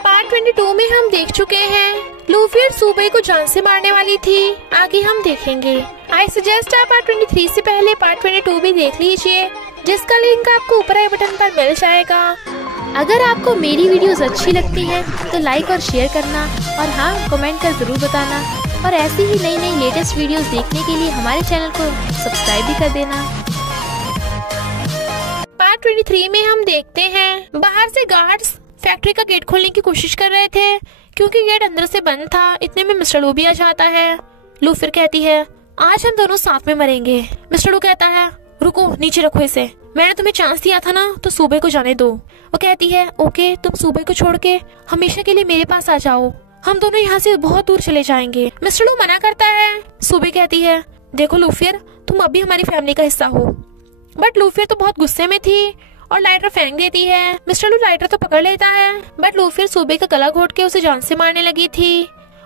Part 22 में हम देख चुके हैं लूफी और सूबे को जान से मारने वाली थी। आगे हम देखेंगे। आई सजेस्ट आप पार्ट 23 से पहले पार्ट 22 भी देख लीजिए, जिसका लिंक आपको ऊपर आई बटन पर मिल जाएगा। अगर आपको मेरी वीडियोस अच्छी लगती है तो लाइक और शेयर करना, और हाँ, कमेंट कर जरूर बताना। और ऐसी ही नई नई लेटेस्ट वीडियोस देखने के लिए हमारे चैनल को सब्सक्राइब भी कर देना। पार्ट 23 में हम देखते हैं बाहर से गार्ड्स फैक्ट्री का गेट खोलने की कोशिश कर रहे थे, क्योंकि गेट अंदर से बंद था। इतने में मिस्टर लू भी आ जाता है। लू फिर कहती है, आज हम दोनों साथ में मरेंगे। मिस्टर लू कहता है, रुको, नीचे रखो इसे, मैंने तुम्हें चांस दिया था ना, तो सूबे को जाने दो। वो कहती है, ओके, तुम सूबे को छोड़ के हमेशा के लिए मेरे पास आ जाओ, हम दोनों यहाँ से बहुत दूर चले जाएंगे। मिस्टर लू मना करता है। सूबे कहती है, देखो लूफियर, तुम अभी हमारी फैमिली का हिस्सा हो। बट लूफियर तो बहुत गुस्से में थी और लाइटर फेंक देती है। मिस्टर लू लाइटर तो पकड़ लेता है, बट लूफियर सूबे का गला घोट के उसे जान से मारने लगी थी।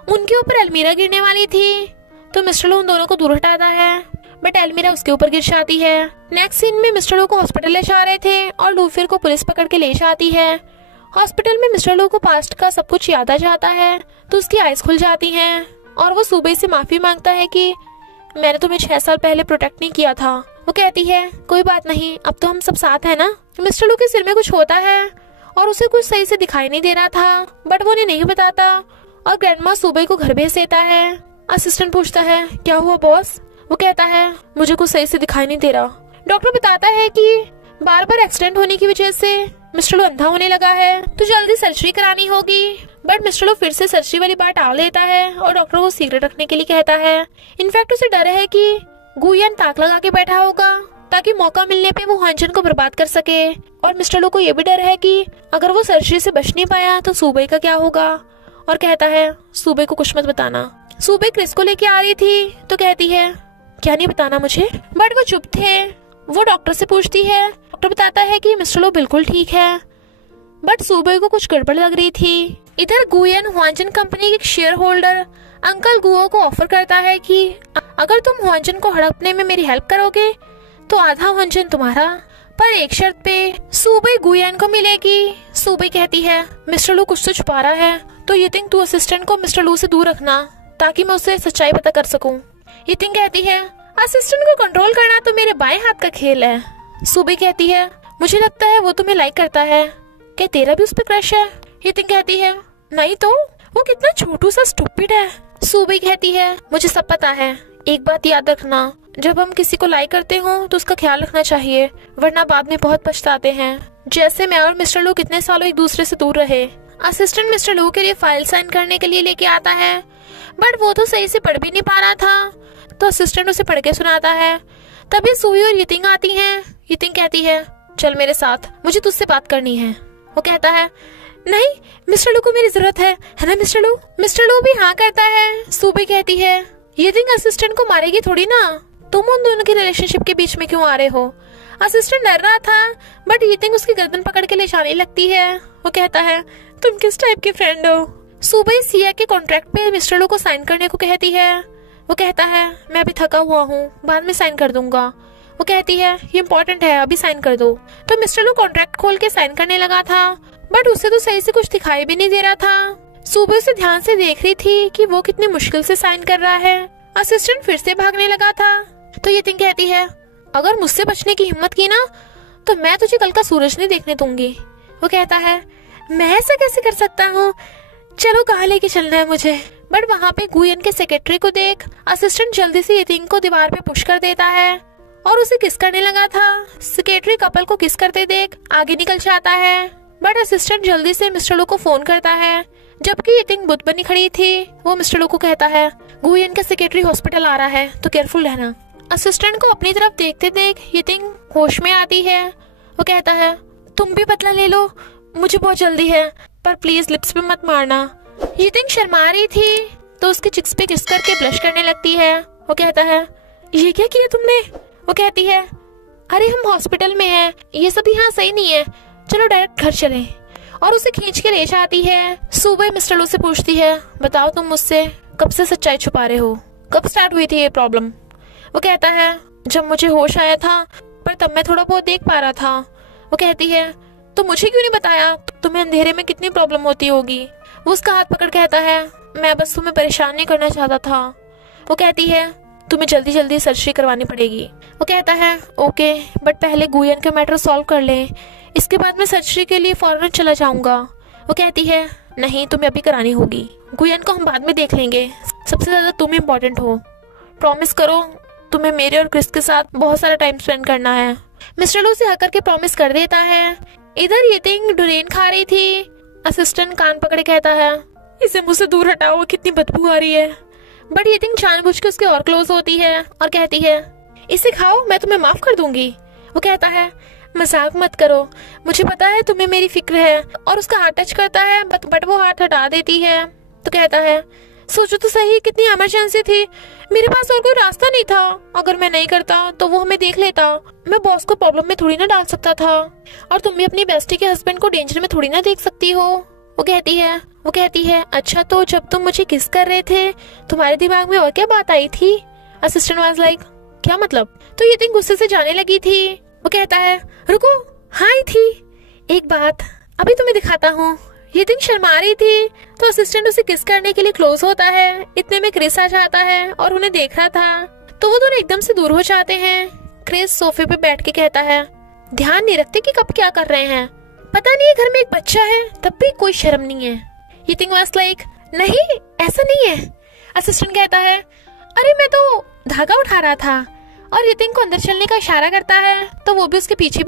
उनके ऊपर अलमीरा गिरने वाली थी, तो मिस्टर लू उन दोनों को दूर हटाता है, बट अलमीरा उसके ऊपर गिर जाती है। नेक्स्ट सीन में मिस्टर लू को हॉस्पिटल ले जा रहे थे और लूफियर को पुलिस पकड़ के ले जाती है। हॉस्पिटल में मिस्टर लू को पास्ट का सब कुछ याद आ जाता है, तो उसकी आइज खुल जाती हैं और वो सूबे से माफी मांगता है कि मैंने तुम्हें 6 साल पहले प्रोटेक्ट नहीं किया था। वो कहती है, कोई बात नहीं, अब तो हम सब साथ है ना। मिस्टर लू के सिर में कुछ होता है और उसे कुछ सही से दिखाई नहीं दे रहा था, बट वो उन्हें नहीं बताता और ग्रैंडमा सूबे को घर भेज देता है। असिस्टेंट पूछता है, क्या हुआ बॉस? वो कहता है, मुझे कुछ सही से दिखाई नहीं दे रहा। डॉक्टर बताता है कि बार बार एक्सीडेंट होने की वजह से मिस्टर लू अंधा होने लगा है, तो जल्दी सर्जरी करानी होगी। बट मिस्टर लू फिर से सर्जरी वाली बात टाल देता है और डॉक्टर को सीक्रेट रखने के लिए कहता है। इनफैक्ट उसे डर है कि गुयन ताक लगा के बैठा होगा, ताकि मौका मिलने पे वो हांजन को बर्बाद कर सके। और मिस्टर लू को ये भी डर है कि अगर वो सर्जरी से बच नहीं पाया तो सूबे का क्या होगा, और कहता है, सूबे को कुछ मत बताना। सूबे क्रिस को लेके आ रही थी, तो कहती है, क्या नहीं बताना मुझे? बट वो चुप थे। वो डॉक्टर से पूछती है। डॉक्टर बताता है कि मिस्टर लू बिल्कुल ठीक है, बट सूबे को कुछ गड़बड़ लग रही थी। इधर गुयन ह्वांजन कंपनी के शेयर होल्डर अंकल गुओ को ऑफर करता है कि अगर तुम ह्वांजन को हड़पने में मेरी हेल्प करोगे तो आधा ह्वांजन तुम्हारा, पर एक शर्त पे सूबे गुयन को मिलेगी। सूबे कहती है, मिस्टर लू कुछ तो छुपा रहा है, तो यितिंग तू असिस्टेंट को मिस्टर लू से दूर रखना, ताकि मैं उससे सच्चाई पता कर सकूं। यितिंग कहती है, असिस्टेंट को कंट्रोल करना तो मेरे बाएं हाथ का खेल है। सूबे कहती है, मुझे लगता है वो तुम्हें लाइक करता है, क्या तेरा भी उस पर क्रश है? यितिंग कहती है, नहीं तो, वो कितना छोटू सा स्टूपिड है। सूबे कहती है, मुझे सब पता है, एक बात याद रखना, जब हम किसी को लाइक करते हो तो उसका ख्याल रखना चाहिए, वरना बाद में बहुत पछताते हैं, जैसे मैं और मिस्टर लू कितने सालों एक दूसरे से दूर रहे। असिस्टेंट मिस्टर लू के लिए फाइल साइन करने के लिए लेके आता है, बट वो तो सही से पढ़ भी नहीं पा रहा था, तो असिस्टेंट उसे पढ़ के सुनाता है। तभी सूई और यितिंग आती हैं। यितिंग कहती है, चल मेरे साथ, मुझे तुझसे बात करनी है। वो कहता है, नहीं, मिस्टर लू को मेरी जरूरत है ना मिस्टर लू? मिस्टर लू भी हाँ करता है। सूबे कहती है, यितिंग असिस्टेंट को मारेगी थोड़ी ना, तुम उन दोनों के रिलेशनशिप के बीच में क्यों आ रहे हो? असिस्टेंट डर रहा था, बट यितिंग उसकी गर्दन पकड़ के ले जाने लगती है। वो कहता है, तुम किस टाइप के फ्रेंड हो? सूबे सिया के कॉन्ट्रैक्ट पे मिस्टर लू को साइन करने को कहती है। वो कहता है, मैं अभी थका हुआ हूँ, बाद में साइन कर दूंगा। वो कहती है, ये इम्पोर्टेंट है, अभी साइन कर दो। तो मिस्टर लू कॉन्ट्रैक्ट खोल के साइन करने लगा था, बट उसे तो सही से कुछ दिखाई भी नहीं दे रहा था। सूबे उसे ध्यान से देख रही थी कि वो कितनी मुश्किल से साइन कर रहा है। असिस्टेंट फिर से भागने लगा था, तो यितिंग कहती है, अगर मुझसे बचने की हिम्मत की ना, तो मैं तुझे कल का सूरज नहीं देखने दूंगी। वो कहता है, मैं ऐसा कैसे कर सकता हूँ, चलो कहाँ लेके चलना है मुझे? बट वहाँ पे गुयन के सेक्रेटरी को देख असिस्टेंट जल्दी से यितिंग को दीवार पे पुश कर देता है और उसे किस करने लगा था। सेक्रेटरी कपल को किस करते देख आगे निकल जाता है, बट असिस्टेंट जल्दी से मिस्टर लू को फोन करता है, जबकि यितिंग बुत बनी खड़ी थी। वो मिस्टर लू को कहता है, गुयन का सेक्रेटरी हॉस्पिटल आ रहा है, तो केयरफुल रहना। असिस्टेंट को अपनी तरफ देखते देख यितिंग होश में आती है। वो कहता है, तुम भी बदला ले लो, मुझे बहुत जल्दी है, पर प्लीज लिप्स पे मत मारना। यितिंग शर्मा रही थी, तो उसके चिक्स पे किस करके ब्लश करने लगती है। वो कहता है, ये क्या किया तुमने? वो कहती है, अरे हम हॉस्पिटल में हैं, ये सब यहाँ सही नहीं है, चलो डायरेक्ट घर चलें। और उसे खींच के ले जाती है। सुबह मिस्टर लू से पूछती है, बताओ तुम मुझसे कब से सच्चाई छुपा रहे हो, कब स्टार्ट हुई थी ये प्रॉब्लम? वो कहता है, जब मुझे होश आया था, पर तब मैं थोड़ा बहुत देख पा रहा था। वो कहती है, तो मुझे क्यों नहीं बताया? तुम्हें अंधेरे में कितनी प्रॉब्लम होती होगी। वो उसका हाथ पकड़ कहता है, मैं बस तुम्हें परेशान नहीं करना चाहता था। वो कहती है, तुम्हें जल्दी जल्दी सर्जरी करवानी पड़ेगी। वो कहता है, ओके, बट पहले गुयन का मैटर सॉल्व कर लें, इसके बाद मैं सर्जरी के लिए फौरन चला जाऊंगा। वो कहती है, नहीं, तुम्हें अभी करानी होगी, गुयन को हम बाद में देख लेंगे, सबसे ज्यादा तुम इम्पोर्टेंट हो, प्रॉमिस करो तुम्हें मेरे और क्रिस के साथ बहुत सारा टाइम स्पेंड करना है। मिस्टर लू से हक करके प्रॉमिस कर देता है। इधर येटिंग डुरेन खा रही थी। असिस्टेंट कान पकड़े कहता है, इसे मुझसे दूर हटाओ, वो कितनी बदबू आ रही है। बट येटिंग जानबूझ के उसके और क्लोज होती है और कहती है, इसे खाओ, मैं तुम्हें माफ कर दूंगी। वो कहता है, मजाक मत करो, मुझे पता है तुम्हें मेरी फिक्र है। और उसका हाथ टच करता है बट वो हाथ हटा देती है। तो कहता है, सोचो तो सही, कितनी इमरजेंसी थी, मेरे पास और कोई रास्ता नहीं था। अगर मैं नहीं करता तो वो हमें देख लेता, मैं बॉस को प्रॉब्लम में थोड़ी ना डाल सकता था, और तुम भी अपनी बेस्टी के हस्बैंड को डेंजर में थोड़ी ना देख सकती हो। वो कहती है, अच्छा तो जब तुम मुझे किस कर रहे थे तुम्हारे दिमाग में और क्या बात आई थी? असिस्टेंट वाज लाइक, क्या मतलब? तो ये गुस्से से जाने लगी थी। वो कहता है, रुको, हाँ ही थी, एक बात अभी तुम्हें दिखाता हूँ। ये शर्मा रही थी तो असिस्टेंट उसे किस करने के लिए क्लोज होता है। इतने में क्रिस आ जाता है और उन्हें देख रहा था, तो वो दोनों एकदम से दूर हो जाते हैं। क्रिस सोफे पे बैठ के कहता है, ध्यान नहीं रखते कि कब क्या कर रहे हैं, पता नहीं घर में एक बच्चा है तब भी कोई शर्म नहीं है। ये वाज लाइक, नहीं ऐसा नहीं है। असिस्टेंट कहता है, अरे मैं तो धागा उठा रहा था। और ये को अंदर चलने का इशारा करता है तो वो भी उसके पीछे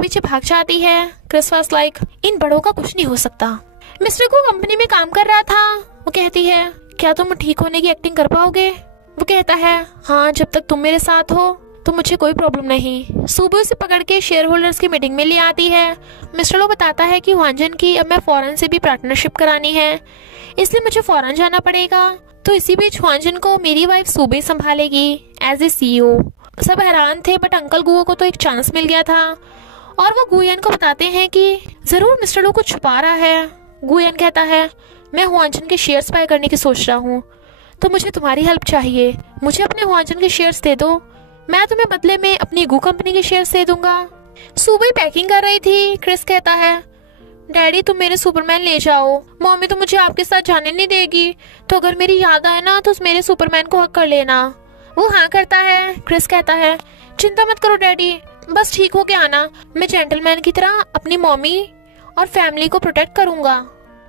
पीछे भाग जाती है। क्रिस वाज लाइक, इन बड़ों का कुछ नहीं हो सकता। मिस्टर को कंपनी में काम कर रहा था। वो कहती है, क्या तुम ठीक होने की एक्टिंग कर पाओगे? वो कहता है, हाँ, जब तक तुम मेरे साथ हो तो मुझे कोई प्रॉब्लम नहीं। सुबह से पकड़ के शेयर होल्डर्स की मीटिंग में ले आती है। मिस्टर लो बताता है कि वांजन की अब मैं फॉरेन से भी पार्टनरशिप करानी है, इसलिए मुझे फॉरेन जाना पड़ेगा। तो इसी बीच वांजन को मेरी वाइफ सुबह संभालेगी एज ए CEO। सब हैरान थे, बट अंकल गुओ को तो एक चांस मिल गया था, और वो गुयन को बताते हैं कि जरूर मिस्टर लो को छुपा रहा है। गुयन कहता है, मैं हुआंजन के शेयर्स बाय करने की सोच रहा हूँ, तो मुझे तुम्हारी हेल्प चाहिए। मुझे अपने हुआंजन के शेयर्स दे दो, मैं तुम्हें बदले में अपनी गू कंपनी के शेयर्स दे दूंगा। सुबह पैकिंग कर रही थी। क्रिस कहता है, डैडी तुम मेरे सुपरमैन ले जाओ, मम्मी तो मुझे आपके साथ जाने नहीं देगी, तो अगर मेरी याद आए ना तो मेरे सुपरमैन को हक कर लेना। वो हाँ करता है। क्रिस कहता है, चिंता मत करो डैडी, बस ठीक होके आना, मैं जेंटलमैन की तरह अपनी मम्मी और फैमिली को प्रोटेक्ट करूंगा।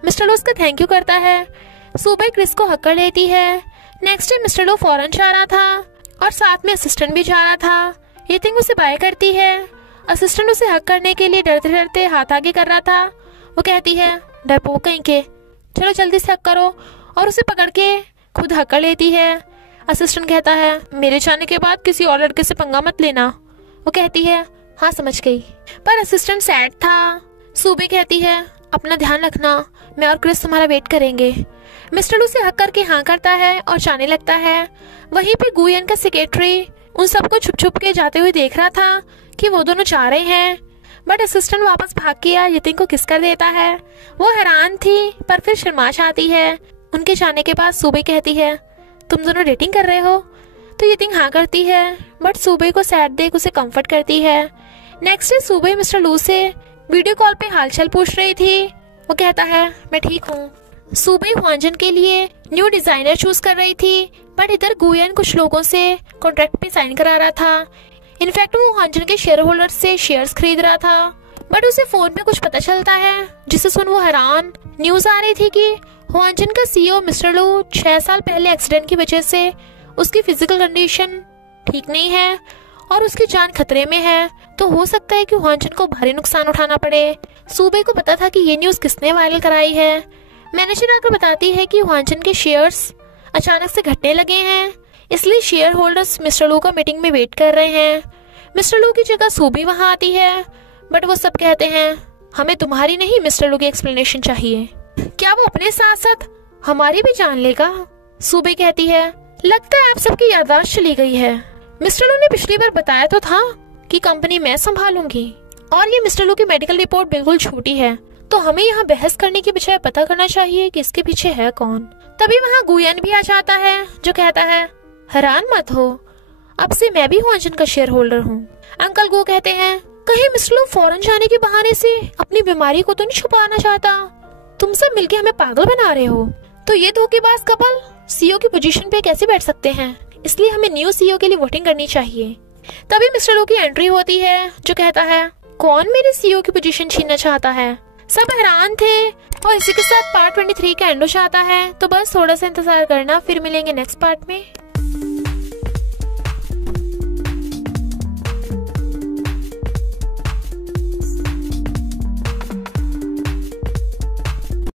मिस्टर लो उसका थैंक यू करता है। सुबह क्रिस को हक कर लेती है। नेक्स्ट डे मिस्टर लो फॉरेन जा रहा था और साथ में असिस्टेंट भी जा रहा था। ये थिंग उसे बाय करती है। असिस्टेंट उसे हक करने के लिए डरते डरते हाथ आगे कर रहा था। वो कहती है, डरपोक कहीं के, चलो जल्दी से हक करो, और उसे पकड़ के खुद हक कर लेती है। असिस्टेंट कहता है, मेरे जाने के बाद किसी और लड़के से पंगा मत लेना। वो कहती है, हाँ समझ गई। पर असिस्टेंट सैड था। सुबह कहती है, अपना ध्यान रखना, मैं और क्रिस तुम्हारा वेट करेंगे। मिस्टर उसे हक करके हाँ करता है और जाने लगता है। वहीं पे गुयन का सेक्रेटरी उन सबको छुप छुप के जाते हुए देख रहा था कि वो दोनों जा रहे हैं, बट असिस्टेंट वापस भाग के यतिन को किस कर देता है। वो हैरान थी पर फिर शर्मा जाती है। उनके जाने के बाद सुबह कहती है, तुम दोनों डेटिंग कर रहे हो? तो यतिन हाँ करती है, बट सुबह को सैड देख उसे कंफर्ट करती है। नेक्स्ट डे सुबह मिस्टर लू से वीडियो कॉल पे हालचाल पूछ रही थी। वो कहता है, मैं ठीक हूँ। सुबह हुआंजन के लिए न्यू डिजाइनर चूज कर रही थी, बट इधर गुयन कुछ लोगों से कॉन्ट्रैक्ट पे साइन करा रहा था। इनफैक्ट वो हुआंजन के शेयर होल्डर से शेयर्स खरीद रहा था, बट उसे फोन पे कुछ पता चलता है जिसे सुन वो हैरान। न्यूज आ रही थी कि हुआंजन का CEO मिस्टर लू 6 साल पहले एक्सीडेंट की वजह से उसकी फिजिकल कंडीशन ठीक नहीं है और उसकी जान खतरे में है, तो हो सकता है कि हुआंजन को भारी नुकसान उठाना पड़े। सुबह को पता था कि ये न्यूज किसने वायरल कराई है। मैनेजर आकर बताती है कि हुआंजन के शेयर्स अचानक से घटने लगे हैं, इसलिए शेयर होल्डर्स मिस्टर लू का मीटिंग में वेट कर रहे हैं। मिस्टर लू की जगह सुबह वहां आती है, बट वो सब कहते हैं, हमें तुम्हारी नहीं मिस्टर लू की एक्सप्लेनेशन चाहिए। क्या वो अपने साथ साथ हमारी भी जान लेगा? सुबह कहती है, लगता है आप सबकी याददाश्त चली गई है। मिस्टर लू ने पिछली बार बताया तो था कि कंपनी मैं संभालूंगी, और ये मिस्टर लू की मेडिकल रिपोर्ट बिल्कुल झूठी है, तो हमें यहाँ बहस करने की बजाय पता करना चाहिए कि इसके पीछे है कौन। तभी वहाँ गुयन भी आ जाता है जो कहता है, हैरान मत हो, अब से मैं भी हुआंजन का शेयर होल्डर हूँ। अंकल गो कहते हैं, कहीं मिस्टर लू फॉरेन जाने के बहाने से अपनी बीमारी को तो नहीं छुपाना चाहता? तुम सब मिलके हमें पागल बना रहे हो। तो ये धोखेबाज कपल सीईओ की पोजीशन पे कैसे बैठ सकते हैं? इसलिए हमें न्यू सीईओ के लिए वोटिंग करनी चाहिए। तभी मिस्टर लू की एंट्री होती है जो कहता है, कौन मेरी सीईओ की पोजीशन छीनना चाहता है? सब हैरान थे और इसी के साथ पार्ट 23 का एंड हो जाता है। तो बस थोड़ा सा इंतजार करना, फिर मिलेंगे नेक्स्ट पार्ट में।